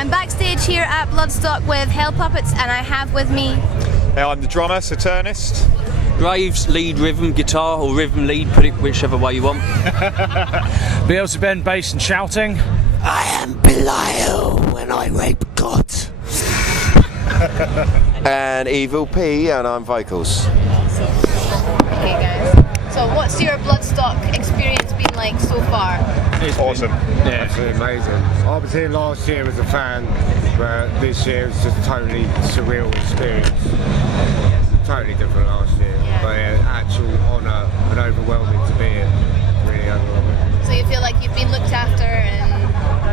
I'm backstage here at Bloodstock with Hellpuppets, and I have with me... I'm the drummer, Saturnist. Graves, lead rhythm guitar, or rhythm lead, put it whichever way you want. Beelzebub, bass and shouting. I am Belial when I rape gods. And Evil P, and I'm vocals. Okay guys, so what's your Bloodstock experience been like so far? It's awesome. Yeah, absolutely amazing. I was here last year as a fan, but this year was just a totally surreal experience. Totally different last year, but actual honour and overwhelming to be here. Really overwhelming. So you feel like you've been looked after and...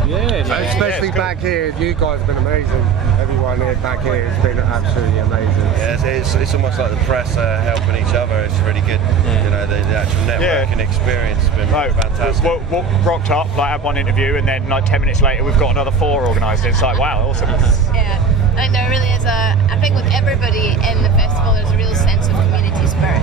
Especially back here, you guys have been amazing. Everyone here back here has been absolutely amazing. Yeah, it's almost like the press helping each other. It's really good. You know, the actual networking experience has been fantastic. We rocked up, had one interview, and then 10 minutes later we've got another 4 organised. It's like, wow, awesome. Yeah, I think there really is I think with everybody in the festival there's a real sense of community spirit.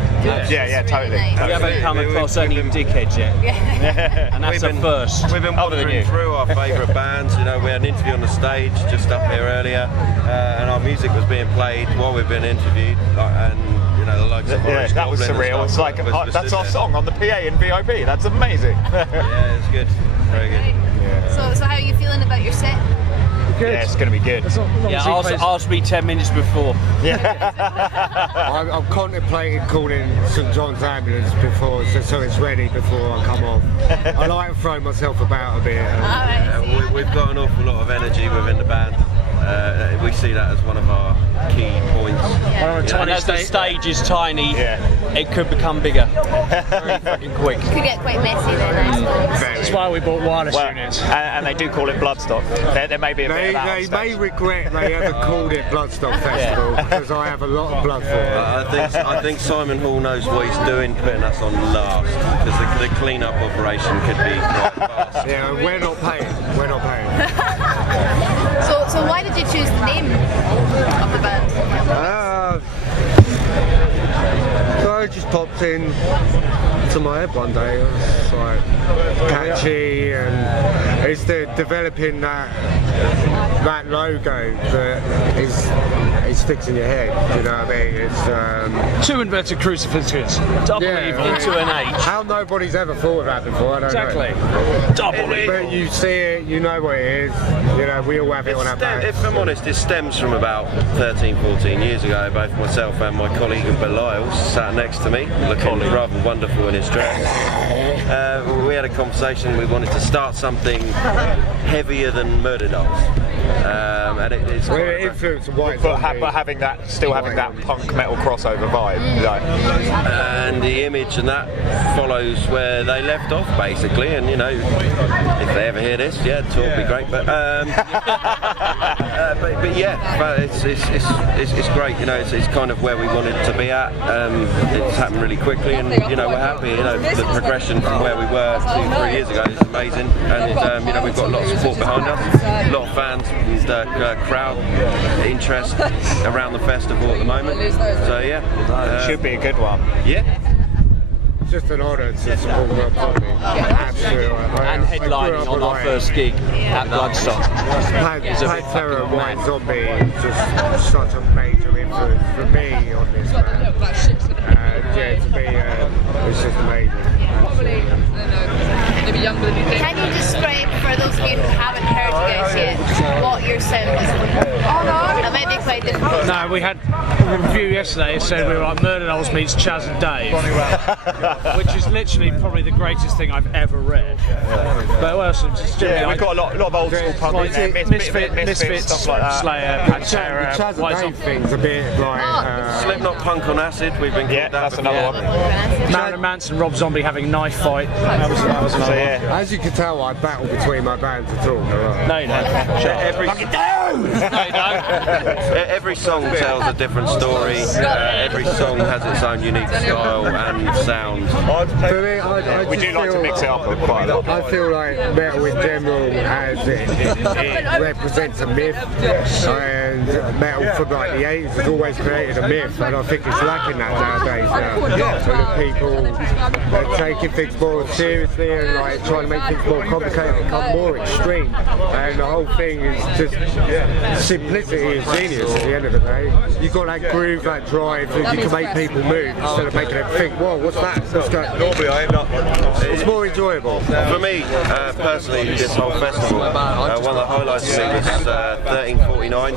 Yeah, totally. Nice. We haven't come across any dickheads yet. Yeah. And that's a first. We've been wandering through our favourite bands. You know, we had an interview on the stage just up here earlier, and our music was being played while we've been interviewed, and you know, the likes of that was surreal. It's like that's our song on the PA in VIP. That's amazing. Yeah, it's good. Very good. Yeah. So how are you feeling about your set? Good. Yeah, it's going to be good. Ask me 10 minutes before. I've contemplated calling St John's Ambulance before, so it's ready before I come off. I like to throw myself about a bit. We've got an awful lot of energy within the band. We see that as one of our key points. And as the stage is tiny, it could become bigger very fucking quick. It could get quite messy then, I suppose. That's why we bought wireless units. And they do call it Bloodstock. There may be a bit of that. They may regret they ever called it Bloodstock Festival because I have a lot of blood for it. I think Simon Hall knows what he's doing, putting us on last, because the clean-up operation could be quite fast. Yeah, we're not paying. We're not paying. So why did you choose the name of the band? So it just popped in to my head one day. It was like catchy, and it's developing that logo that is fixed in your head. You know what I mean? It's 2 inverted crucifixes. Double evil into an H. How nobody's ever thought of that before. I don't know. Double evil. But you see it, you know what it is. You know, we all have it on our back. If I'm honest, it stems from about 13, 14 years ago. Both myself and my colleague Belial sat next to me, looking rather wonderful in his dress. We had a conversation. We wanted to start something heavier than Murder Dolls. And it's we're influenced white, but having that punk metal crossover vibe. And the image and that follows where they left off, basically. And you know, if they ever hear this, talk would be great. But it's great. You know, it's kind of where we wanted to be at. It's happened really quickly, and you know, we're happy. You know, the progression from where we were 2-3 years ago is amazing, and you know, we've got a lot of support behind us, a lot of fans, and crowd interest around the festival at the moment. So it should be a good one. Yeah. It's just an honour to support Rob Zombie. Absolutely. And headlining on our first gig at Bloodstock. Pantera and White Zombie is just such a major influence for me on this band. To me, it's just amazing. Can you describe, for those of you who haven't heard you guys yet, what your sound is like? That might be quite difficult. No, we had a review yesterday that said we were like Murder Dolls meets Chaz and Dave, which is literally probably the greatest thing I've ever read. But what else? We've got a lot of old school punk in there, Misfits, stuff like that. Slayer, Pantera, Chaz White and Dave thing's a bit like... Slipknot Punk on Acid, we've been called that. That's another one. Marilyn Manson, Rob Zombie having a knife fight. That was another one. As you can tell, I battle between my bands at all. No, you don't. Every song tells a different story. Every song has its own unique style and sound. For me, we do like to mix it up quite a lot. I feel like metal in general, as it represents a myth. and metal from like the 80s has always created a myth, and I think it's lacking that nowadays now. So that people are taking things more seriously and like trying to make things more complicated, become more extreme. And the whole thing is just simplicity is genius at the end of the day. You've got that groove, that drive, that you can make people move instead of making them think, whoa, what's that? What's that? Normally I end up. It's more enjoyable. For me, personally, this whole festival, one of the highlights for me was 1349,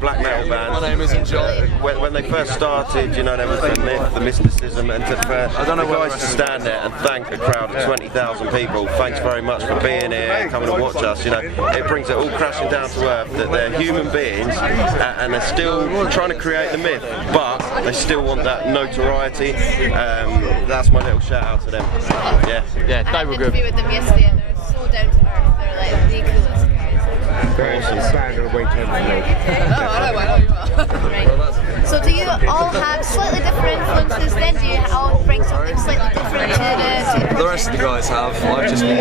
black metal band. My name isn't John. When they first started, you know, there was the myth, the mysticism, and the guys to stand there and thank a crowd of 20,000 people, thanks very much for being here and coming to watch us, you know, it brings it all crashing down to earth that they're human beings and they're still trying to create the myth, but they still want that notoriety. That's my little shout out to them. Yeah, they were good. I had an interview with them yesterday and they're so down to earth. They're like the coolest guys. Very awesome. Stand on the weekend for me. Right. So do you all have slightly different influences then? Do you all bring something slightly different to The rest of the guys have. I've just been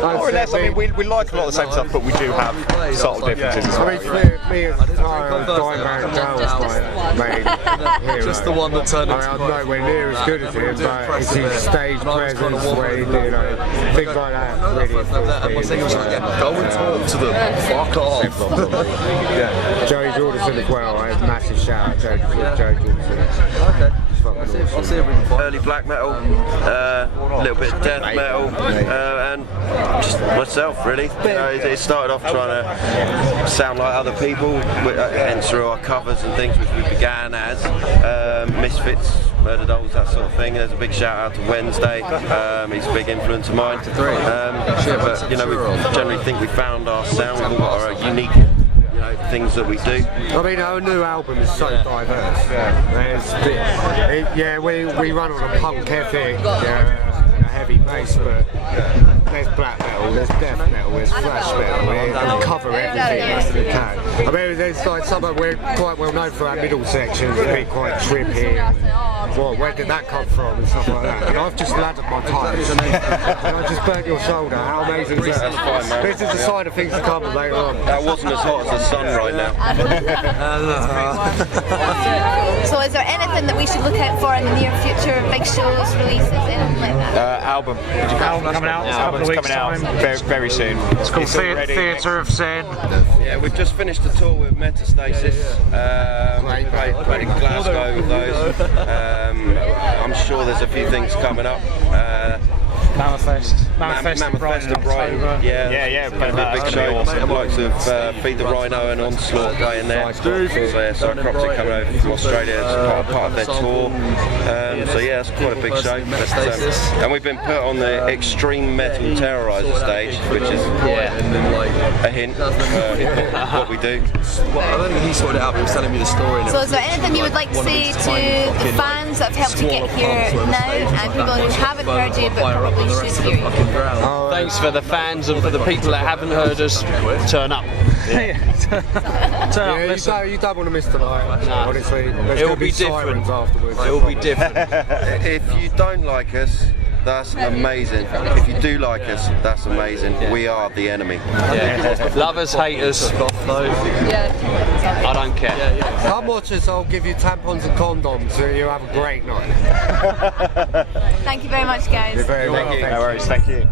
More or less, I mean, we like a lot of the same stuff, but we do have subtle differences as well. I mean, me as a guitarist, Dimebag Joe is my main hero. just the one that turned I mean, I'm nowhere near as good as him, but it's his stage presence, where he, you know, things like that really influenced me. go and talk to them. Fuck off. Joey Jordison as well, I have a massive shout out to Joey Jordison. Okay. I'll see if we can find Early black metal, a little bit of death metal, and just myself really. You know, it started off trying to sound like other people, hence through our covers and things which we began as Misfits, Murder Dolls, that sort of thing. There's a big shout out to Wednesday, he's a big influence of mine. But you know, we generally think we found our sound, we've got our unique things that we do. I mean, our new album is so diverse. We run on a punk ethic, and a heavy bass, but there's black metal, there's death metal, there's thrash metal. We cover everything as we can. I mean, there's like we're quite well known for our middle sections being quite trippy. Well, where did that come from and stuff like that? And I've just landed my tires and I just burnt your shoulder. How amazing is that? That's fine, man. This is a sign of things to come later on. That wasn't as hot as the sun right now. So is there anything that we should look out for in the near future? Big shows, releases, anything like that? Album. Album coming out. Album's coming out very soon. It's called Theatre of Sin. Yeah, we've just finished a tour with Metastasis. Played in Glasgow with those. I'm sure there's a few things coming up. Manifest and Brighton. Yeah. Big show. The likes of Feed the Rhino and Onslaught playing there. Cycroptic coming over from Australia as part of their tour. So yeah, it's quite a big show. And we've been put on the Extreme Metal Terrorizer stage, which is a hint of what we do. I don't think he sorted it out, but he was telling me the story. So is there anything you would like to say to the fans that have helped you get here now and people who haven't heard you but probably should hear you? Thanks for the fans and for the people that haven't heard us, turn up. You don't want to miss the night, honestly. It will be different. Afterwards. It will be different. If you don't like us, that's amazing. If you do like us, that's amazing. We are the enemy. Love us, hate us. I don't care. Come watch us, I'll give you tampons and condoms so you have a great night. Thank you very much, guys. You're very welcome. No worries, thank you.